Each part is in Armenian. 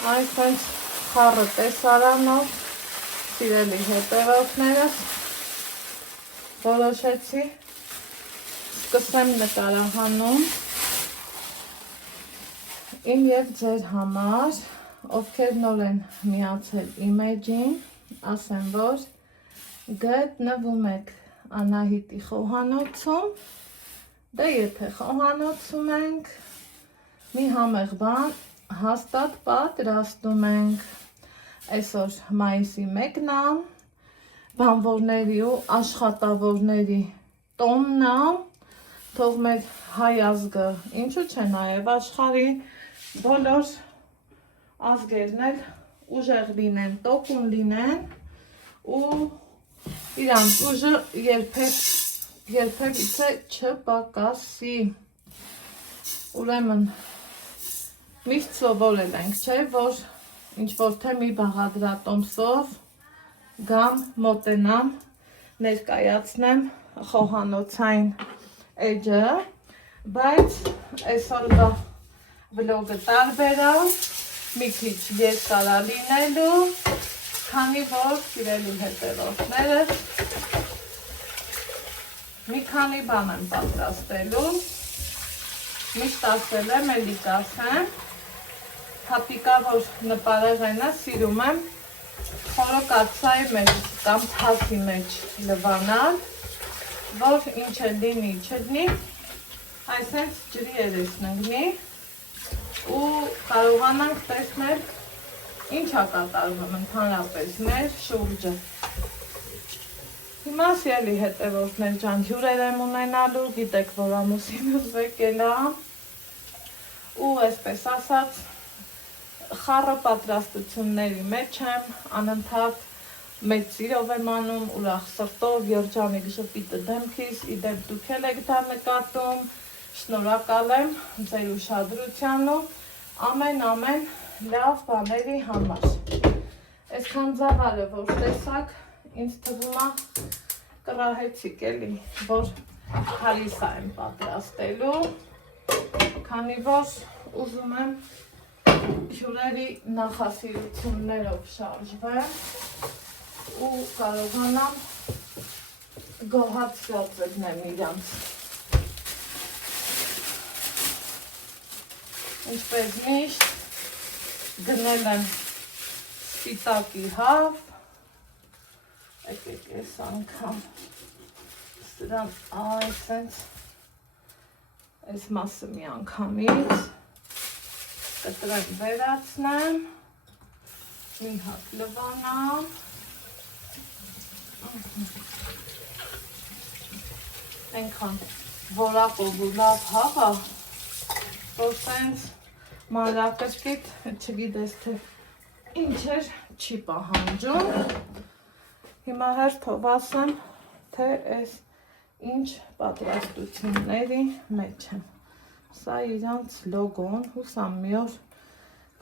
Այսպես խառը տեսարանով սիրելի հետևորդներս որոշեցի սկսեմ նկարահանում իմ և ձեր համար, ովքեր նոր են միացել իմ էջին, ասեմ, որ գտնվում եք Անահիտի խոհանոցում, դե եթե խոհանոցում ենք, մի համեղ բան հաստատ պատրաստում ենք, այսօր մայիսի 1-ն է, բանվորների ու աշխատավորների տոնն է, թող մեր հայ ազգը, ինչու չէ նաև աշխարհի բոլոր ազգերն էլ ուժեղ լինեն, տոկուն լինեն ու իրանց ուժը երբևիցե չպակասի, ուրեմն միշտ սովորել ենք, չէ, որ ինչ-որ թե մի բաղադրատոմսով գամ, մոտենամ, ներկայացնեմ խոհանոցային էջը, բայց այսօրվա վլոգը տարբեր է, մի քիչ երկար է լինելու, քանի որ սիրելի հետևորդներս մի քանի բան եմ պատրաստելու, միշտ ասել եմ, էլի կասեմ, հատիկա, որ նպարեղենը սիրում եմ խորոկածայի մեջ կամ թասի մեջ լվանալ, որ ինչ է լինի, չլինի, այսենց ջրի երեսն ընկնի ու կարողանանք տեսնել ինչ է կատարվում ընդհանրապես մեր շուրջը։ Հիմա սիրելի հետևորդներ ջան, հյուրեր եմ ունենալու, գիտեք, որ ամուսինս եկել է ու այսպես ասած խառը պատրաստությունների մեջ եմ, անընդհատ մեծ սիրով եմ անում, ուրախ սրտով, երջանիկ ժպիտը դեմքիս, իդեպ դուք էլ եք դա նկատում, շնորհակալ եմ ձեր ուշադրության ու ամեն լավ բաների համար։ Այսքան ծավալը, որ տեսակ, ինձ թվում է կռահեցիք էլի, որ հարիսա եմ պատրաստելու, քանի որ ուզում եմ հյուրերի նախասիրություններով շարժվեմ ու կարողանամ գոհացրած ձգնեմ իրանց։ Ինչպես միշտ գնել եմ սպիտակի հավ, եկեք այս անգամ սրան այսենց այս մասը մի անգամից կտրեմ վերացնեմ, մի հատ լվանամ, այնքան որակով ու լավ հավա, որ սենց մանրակրկիտ չգիտես թե ինչեր չի պահանջում, հիմա հերթով ասեմ, թե այս ինչ պատրաստությունների մեջ եմ։ Սա իրանց լոգոն, հուսամ մի օր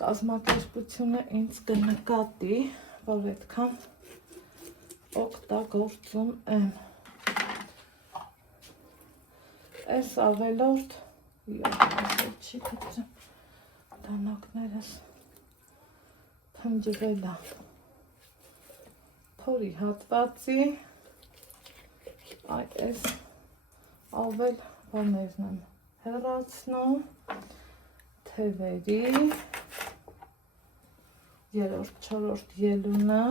կազմակերպությունը ինձ կնկատի, որ այդքան օգտագործում եմ։ Այս ավելորդ, չի գծեմ, դանակներս փնջվել է փորի հատվածի, այս ավել բաներն եմ հեռացնում, թևերի, 3-4 ելունը,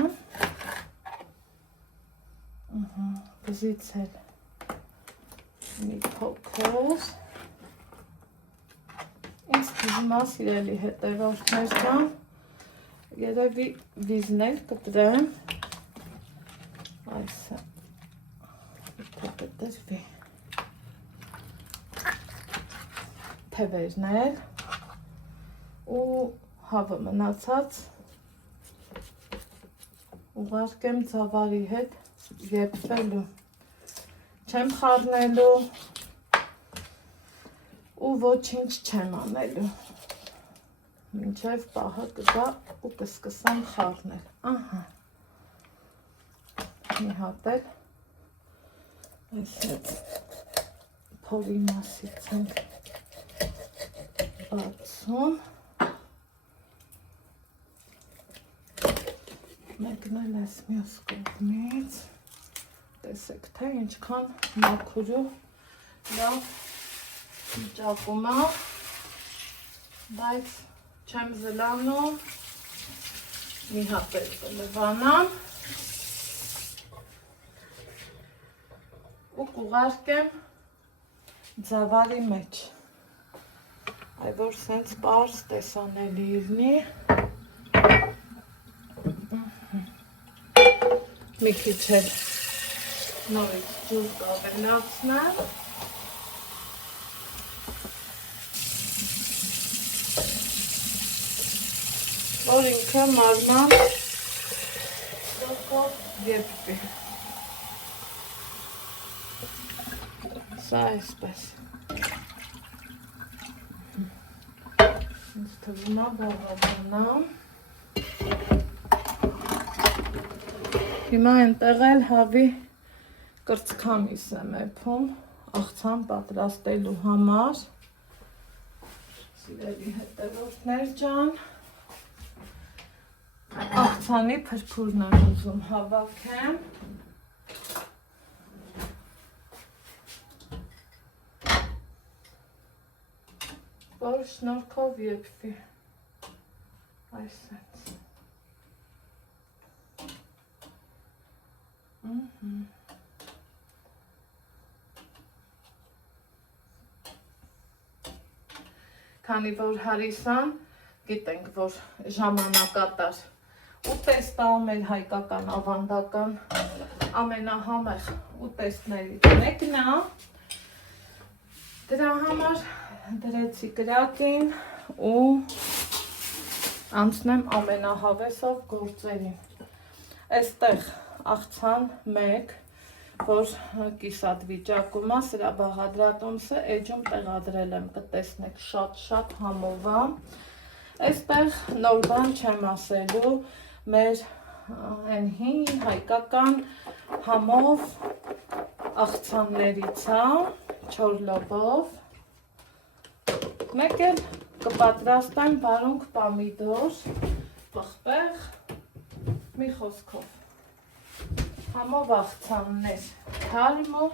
բզից էլ մի փոքր, ինձ թվում է սիրելի հետևորդներ կան, երևի վիզներ կտրեմ, այսը կտրվի, թևերներ ու հավը մնացած ուղարկեմ ծավալի հետ եփվելու, չեմ խառնելու ու ոչինչ չեմ անելու, մինչև պահը կգա ու կսկսեմ խառնել, ահա, մի հատ էլ այս հետ փորի մասից ենք բացում, Մեկն էլ էս մյուս կողմից։ Տեսեք, թե ինչքան մաքուր ու լավ վիճակում է, բայց չեմ զլանում, մի հատ էլ կլվանամ ու կուղարկեմ ձավարի մեջ, այ որ սենց պարզ տեսանելի իրնի, մի քիչ էլ նորից ջուր կավելացնեմ, որ ինքը մարման դոկով եփվի, սա այսպես, ինձ թվում է բավականամ, հիմա այնտեղ էլ հավի կրծքամիս եմ եփում աղցան պատրաստելու համար, սիրելի հետևորդներ ջան, աղցանի փրփուրն եմ ուզում հավաքեմ, որ շնորհքով եփվի, այսպես, քանի որ հարիսան, գիտենք, որ ժամանակատար ուտեստը մեր հայկական ավանդական ամենահամեղ ուտեստներից մեկն է, դրա համար դրեցի կրակին ու անցնեմ ամենահավեսով գործերին, այստեղ աղցան մեկ, որ կիսատ վիճակում է, սրա բաղադրատոմսը էջում տեղադրել եմ, կտեսնեք շատ համով է, այստեղ նոր բան չեմ ասելու, մեր այն հին հայկական համով աղցաններից է, չորլոբով, մեկ էլ կպատրաստեմ բարունք պամիդոր, պղպեղ, մի խոսքով, համով աղցաններ, թարմ ու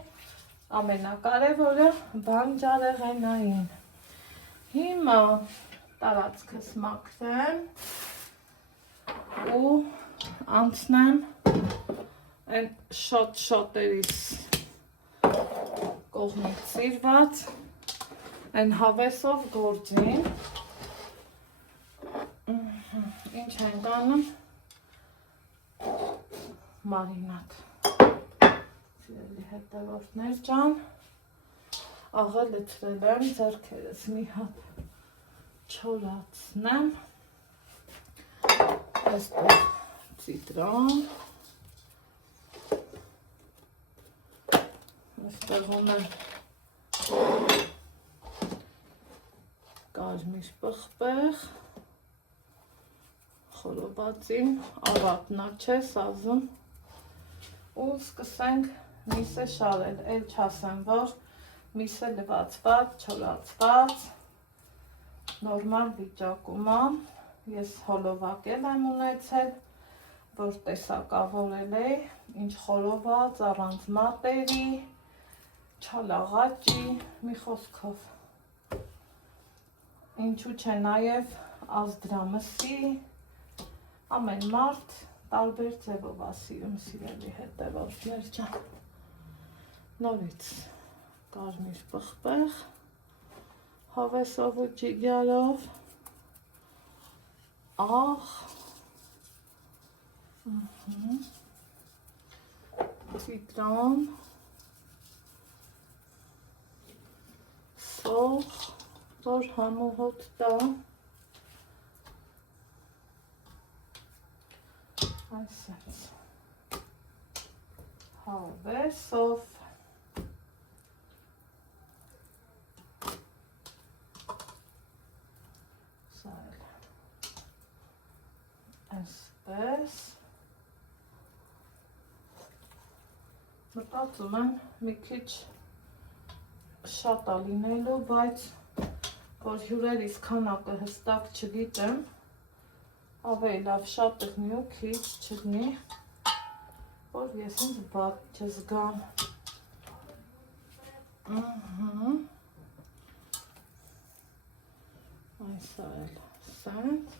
ամենակարևորը բանջարեղենային, հիմա տարածքս մաքրեմ ու անցնեմ այն շոտերից կողմից սիրված այն հավեսով գործին, ինչ ենք անում, մարինատ, սիրելի հետևորդներ ջան, աղը լցրել եմ, ձեռքերս մի հատ չորացնեմ, այստեղ ցիտրոն, այստեղ ունեմ կարմիր պղպեղ, խորովածին, ավատնա չէ, սազում ու սկսենք միսը շարել, էլ չասեմ, որ միսը լվացված, չորացված, նորմալ վիճակում է, ես հոլովակել եմ ունեցել, որ տեսակավորել է, ինչ խորոված, առանց մատերի, չալաղաճի, մի խոսքով, ինչու չէ նաև ազդրամսի, ամեն մարդ տարբեր ձևով ասիրում սիրելի հետևորդներ ջան, նորից կարմիր պղպեղ, հավեսով ու ջիգարով, աղ, ցիտրոն, սոխ, որ համու հոտ տա, այսպես, հավեսով, այսպես, մտածում եմ մի քիչ շատ է լինելու, բայց որ հյուրերիս քանակը հստակ չգիտեմ, Ավելի լավ շատ տնի ու քիչ չլինի, որ ես ինձ բաց չզգամ։ Այսա էլ սենց։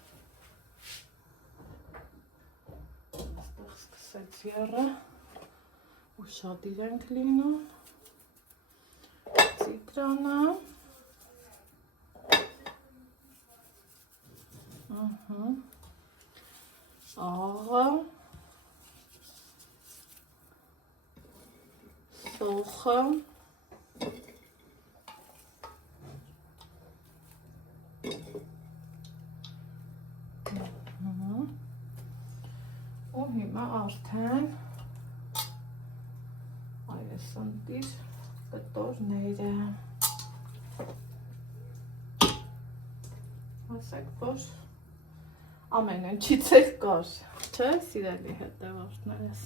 Այստեղ սկսեց եռը ու շատ իրենք լինում։ Ցիտրոնը։ Աղը, սոխը, ու հիմա արդեն այս ընտիր կտորները, ասեք, որ ամեն ինչից էլ կար, չէ, սիրելի հետևորդներս։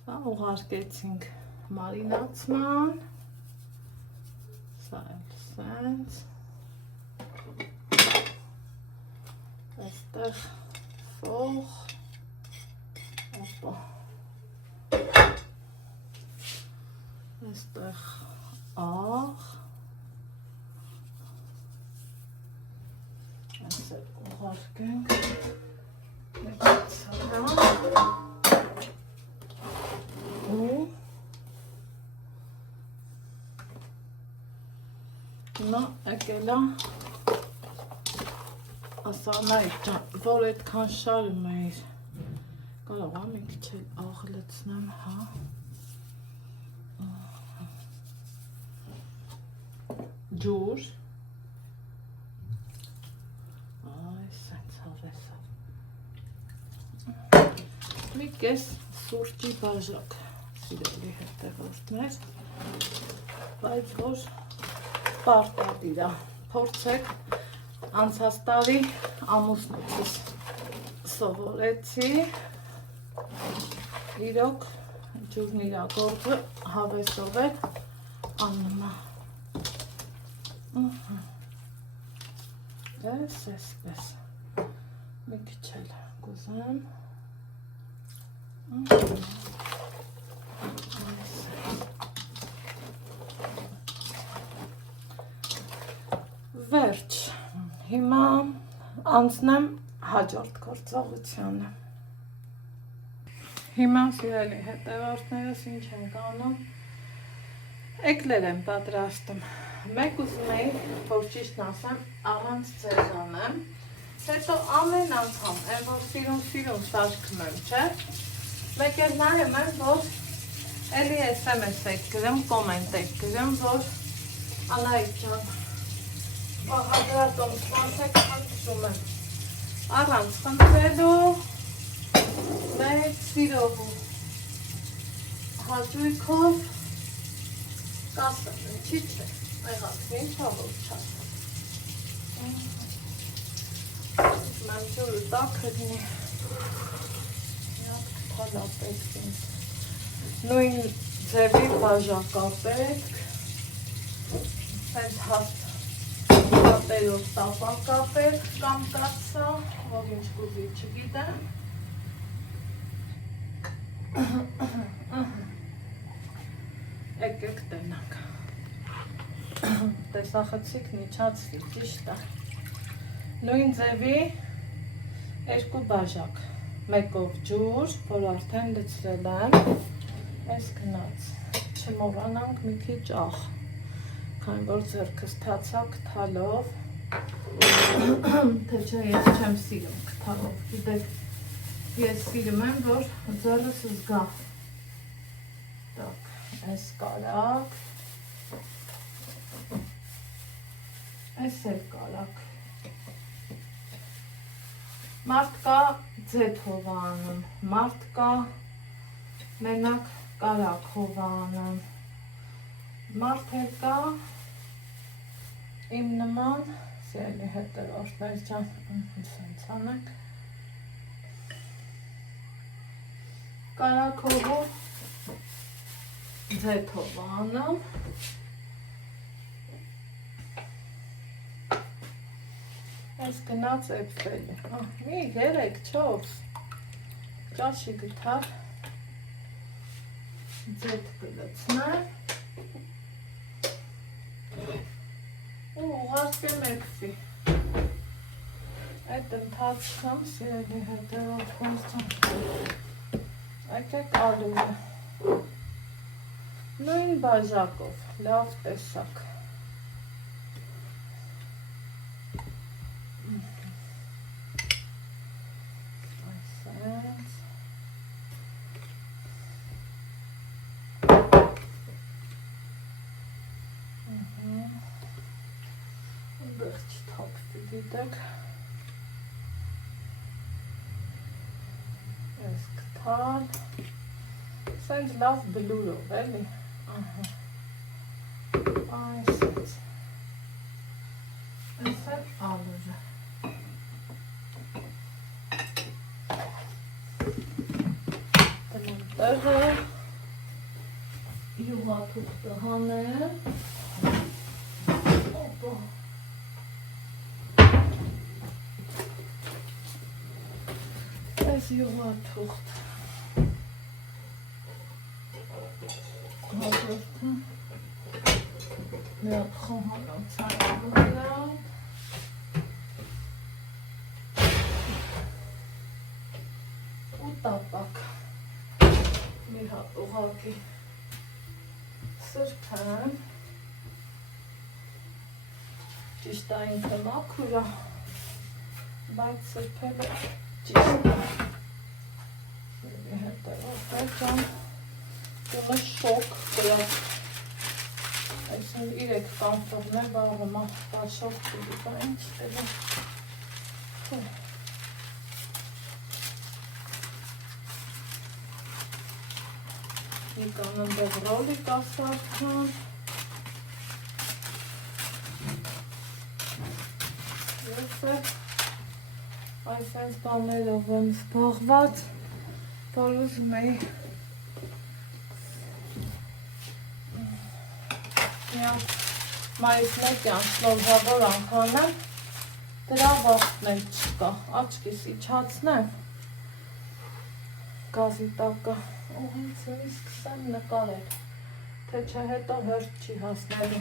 Սա ուղարկեցինք մարինացման, սա էլ սենց, այստեղ սոխ, այստեղ աղ, այսել ուղարկենք, Հիմա եկելա ասանայք ջան, որ այդքան շարում էիր, կարող եմ մի քիչ էլ աղ լցնեմ, հա։ Ջուր։ Այս սենց հավեսավ։ Մի կես սուրճի բաժակ, սիրելի հետևորդներ, բայց որ պարտադիր է, փորձեք անցած տարի ամուսնուցս սովորեցի, իրոք ջուրն իրա գործը հավեսով էլ անում է։ Այսպես, մի քիչ էլ կուզեմ, վերջ, հիմա անցնեմ հաջորդ գործողությանը։ Հիմա սիրելի հետևորդներս ինչ ենք անում, էկլեր եմ պատրաստում, մեկ ուզում էի, որ ճիշտն ասեմ, առանց ձեզանեմ, հետո ամեն անգամ, այն որ սիրուն սարքում եմ, չէ, մեկ էլ նայում եմ, որ էլի SMS եք գրում, կոմենտ եք գրում, որ Անահիտ ջան, Հադրատոն սպանսեք խնդրում եմ, առանց խնդրելու, մեկ սիրով ու հաճույքով կասեմ, ինչի չէ, այղացն ինչա որ չասեմ։ Մեմ ջուրը տաքը լինի, միատ կթալա պետք ինձ, նույն ձևի բաժակա պետք, հենց հաստ կապերով տապակա պետք կամ կացա, ով ինչ կուզի չգիտեմ, եկեք տնանք, տեսախցիկ միջացվի, ճիշտ է, նույն ձևի երկու բաժակ, մեկով ջուր, որ արդեն լցրել եմ, այս գնաց, չմոռանանք մի քիչ աղ, քանի որ ձեռքս թացա կթալով, թե չէ ես չեմ սիրում կթալով, գիտեք, ես սիրում եմ, որ ձեռս զգա, այս կարակ, այս էլ կարակ, մարդ կա ձեթ հովանում, մարդ կա մենակ կարակ հովանում, մարդ էլ կա իմ նման, սիրելի հետևորդներ ջան, սենց անենք, կարակ հովում, ձեթ հովանում, Այս գնաց էպվելի, մի 3-4 ճաշի գտար, ձետ կլծնեմ ու ուղարկեմ էպվի, այդ ընթացքում սիրելի հետևող գործում, եկեք ալույը, նույն բաժակով, լավ տեսակ, Դիտեք, ես կթալ, սենց լավ բլուրով էլի, այսից, ես էլ ալուրը, տնեմ տեղը, յուղաթուղթը հանեմ, օպա, յուղաթուղթ հաջորդը մի հատ խոհանոց հարավուրյալ ու տապակ մի հատ ուղղակի սրբեմ ճիշտ է ինքը մաքուր է բայց սրբելը ճիշտ է Հետևան տունը շոկ կրած այսին 3 կանտորներ բաղումա դա շոկ կրիկա ինչ տելը մի կանն դեղ ռոլիկ ասարդան ես այս բաներով եմ զբաղված որ ուզում էի մայիս 1-յան շնորհավոր անգամ դրա վախտն էլ չկա, աչքիս իջացնեմ գազի տակը ու հենց ինձ սկսեմ նկարել, թե չէ հետո հերթ չի հասնելու,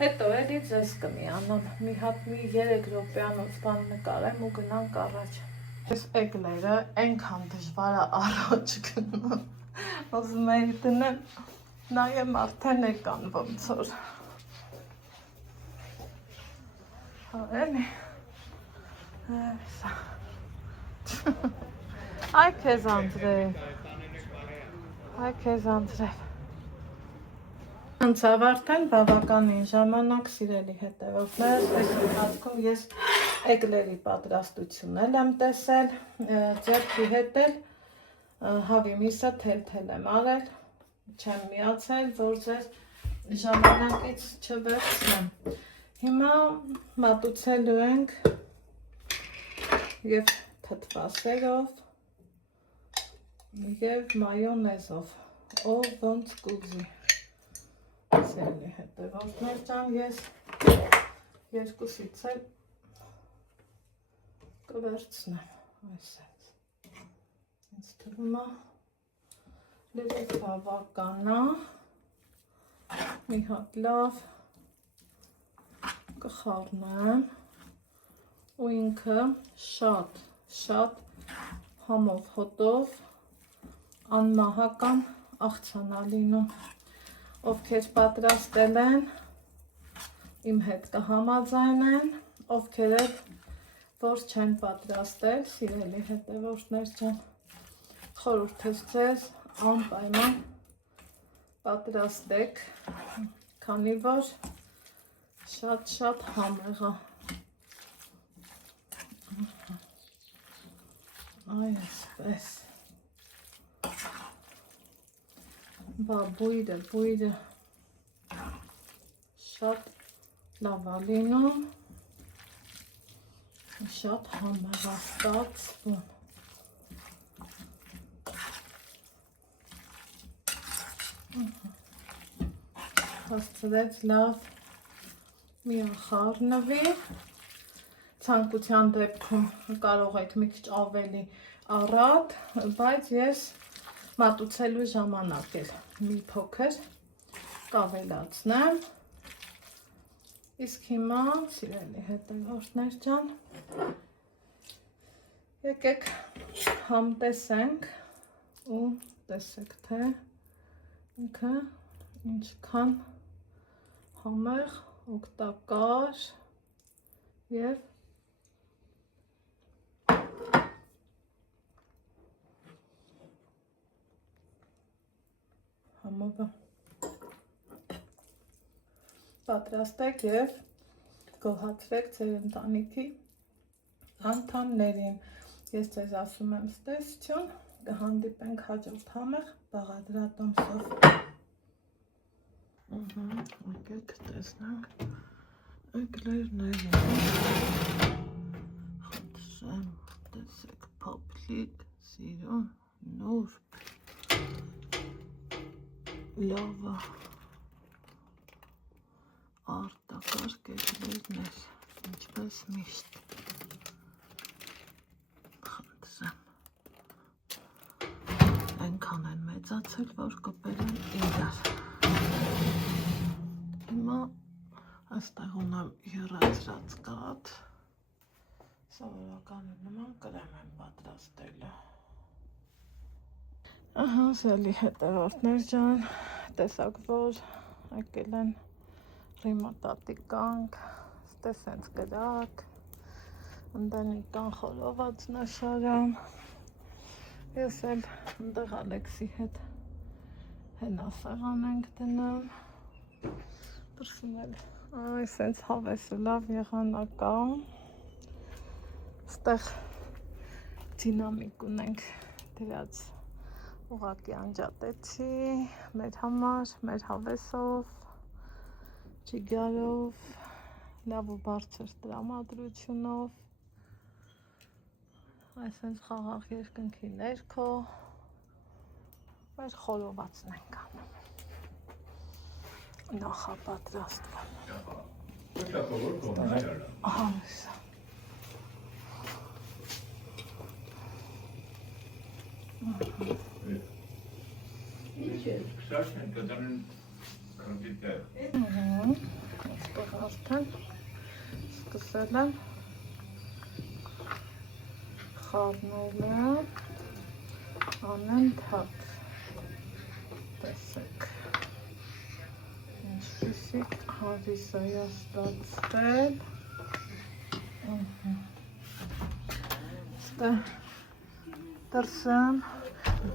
հետո էլի ձեզ կմիանամ, մի հատ մի 3 րոպեանոց բան նկարեմ ու գնանք առաջ Այս էգլերը ենքան դժվար է առաջ գնում, ուզում էի դնեմ, նայեմ արդեն եկան ոնց որ Էլի, այ քեզ Անդրեյ, Անցավ արդեն բավականին ժամանակ սիրելի հետևողներ, այս ընթացքում ես էգլերի պատրաստություն եմ տեսել, ձեռքի հետ էլ հավի միսը թել-թել եմ արել, չեմ միացել, որ ձեզ ժամանակից չվերցնեմ Հիմա մատուցելու ենք և թթվասերով և մայոնեզով, ով ոնց կուզի Սիրելի հետևողներ ջան, ես երկուսից էլ կվերցնեմ, այսպես, ինձ թվում է լրիվ բավական է, մի հատ լավ կխառնեմ ու ինքը շատ համով հոտով անմահական աղցանա լինում Ովքեր պատրաստել են, իմ հետ կհամաձայնեն, ովքեր էլ որ չեն պատրաստել, սիրելի հետևորդներ ջան, խորհուրդ եմ ձեզ անպայման պատրաստեք, քանի որ շատ համեղ է։ Այսպես։ Բա բույրը շատ լավ է լինում, շատ համեղ է ստացվում։ Հասցրեց լավ միախառնվի, ցանկության դեպքում կարող եք մի քիչ ավելի առատ, բայց ես մատուցելու ժամանակ էլ մի փոքր կավելացնեմ։ Իսկ հիմա, սիրելի հետևորդներ ջան, եկեք համտեսենք ու տեսեք, թե ինքը ինչքան համեղ, օգտակար և համով պատրաստեք և գոհացրեք ձեր ընտանիքի անդամներին։ Ես ձեզ ասում եմ ստեսություն, կհանդիպենք հաջորդ համեղ բաղադրատոմսով։ Եկեք տեսնենք էկլերներին։ Խնդրեմ, տեսեք, փոփլիկ, սիրուն, նուրբ, լավը, արտակարգ էկլերներ, ինչպես միշտ։ Խնդրեմ, այնքան են մեծացել, որ կպել են իրար։ Հիմա այստեղ ունեմ եռացրած կաթ, սովորականի նման կրեմ եմ պատրաստելու։ Ահա, սիրելի հետևորդներ ջան, տեսակ որ եկել են ռիմատատիկ ստեսենց կրակ, ընդանեկան խորովածն է շարան։ Ես էլ ընդեղ Ալեքսի հետ հենասեղան ենք դնում։ Դրսում էլ այսենց հավեսը լավ եղանակա, ստեղ դինամիկ ունենք դրած ուղղակի անջատեցի մեր համար, մեր հավեսով, ջիգարով, լավ ու բարձր տրամադրությունով, այսենց խաղաղ երկնքի ներքո մեր խորովածն ենք անում։ Նախապատրաստվում։ Հավեսը։ Այստեղ արդեն սկսել եմ խառնելը անընդհատ, տեսեք ինչպիսի հավիս է ստացվել։ Դրսում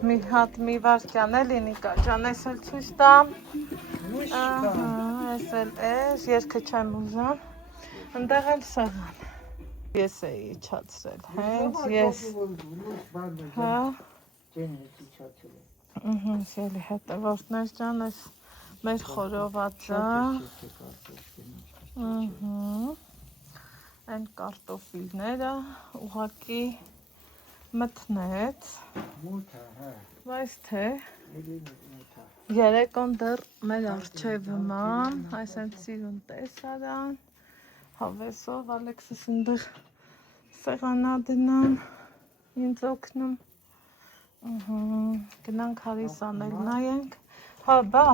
մի հատ մի վարքյան էլի Նիկա ջան, ես էլ ցույց տամ։ Ես էլ էս, երկը չեմ ուզում։ Ընդեղ էլ սեղան։ Ես էի իջացրել, հենց ես։ Հա։ Սիրելի հետևորդներ ջան, այս մեր խորովածը, այն կարտոֆիլները ուղղակի մտնեց, բայց թե երեկոն դեռ մեր առջևում այսենց սիրուն տեսարան, հավեսով Ալեքսս ընդեղ սեղանադնան, ինձ օգնում, գնանք հարիսանել նայենք, հա բա,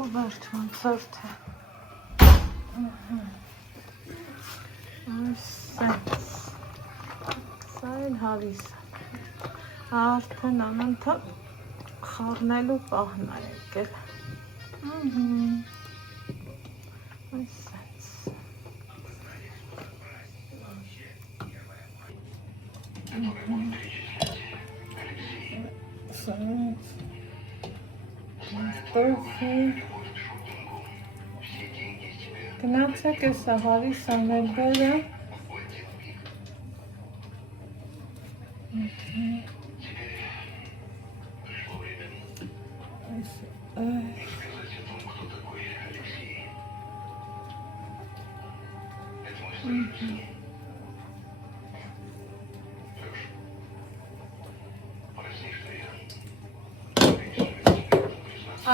ու վերջման ծորդ է, այսենց, սա էլ հարիսան, արդեն անընդհատ խառնելու պահն է եկել, այսենց, գնացեք ես հարիսան էլ բերը,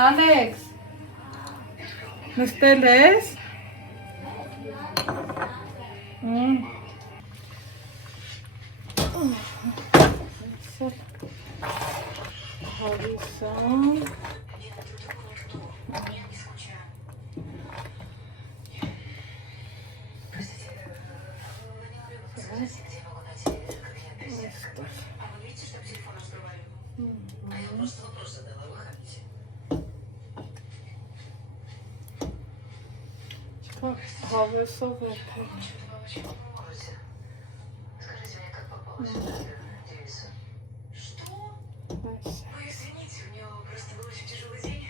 Ալեքս, նստել ես? Հարիսան հավեսով էփել Ой, извините, у него просто был очень тяжелый день.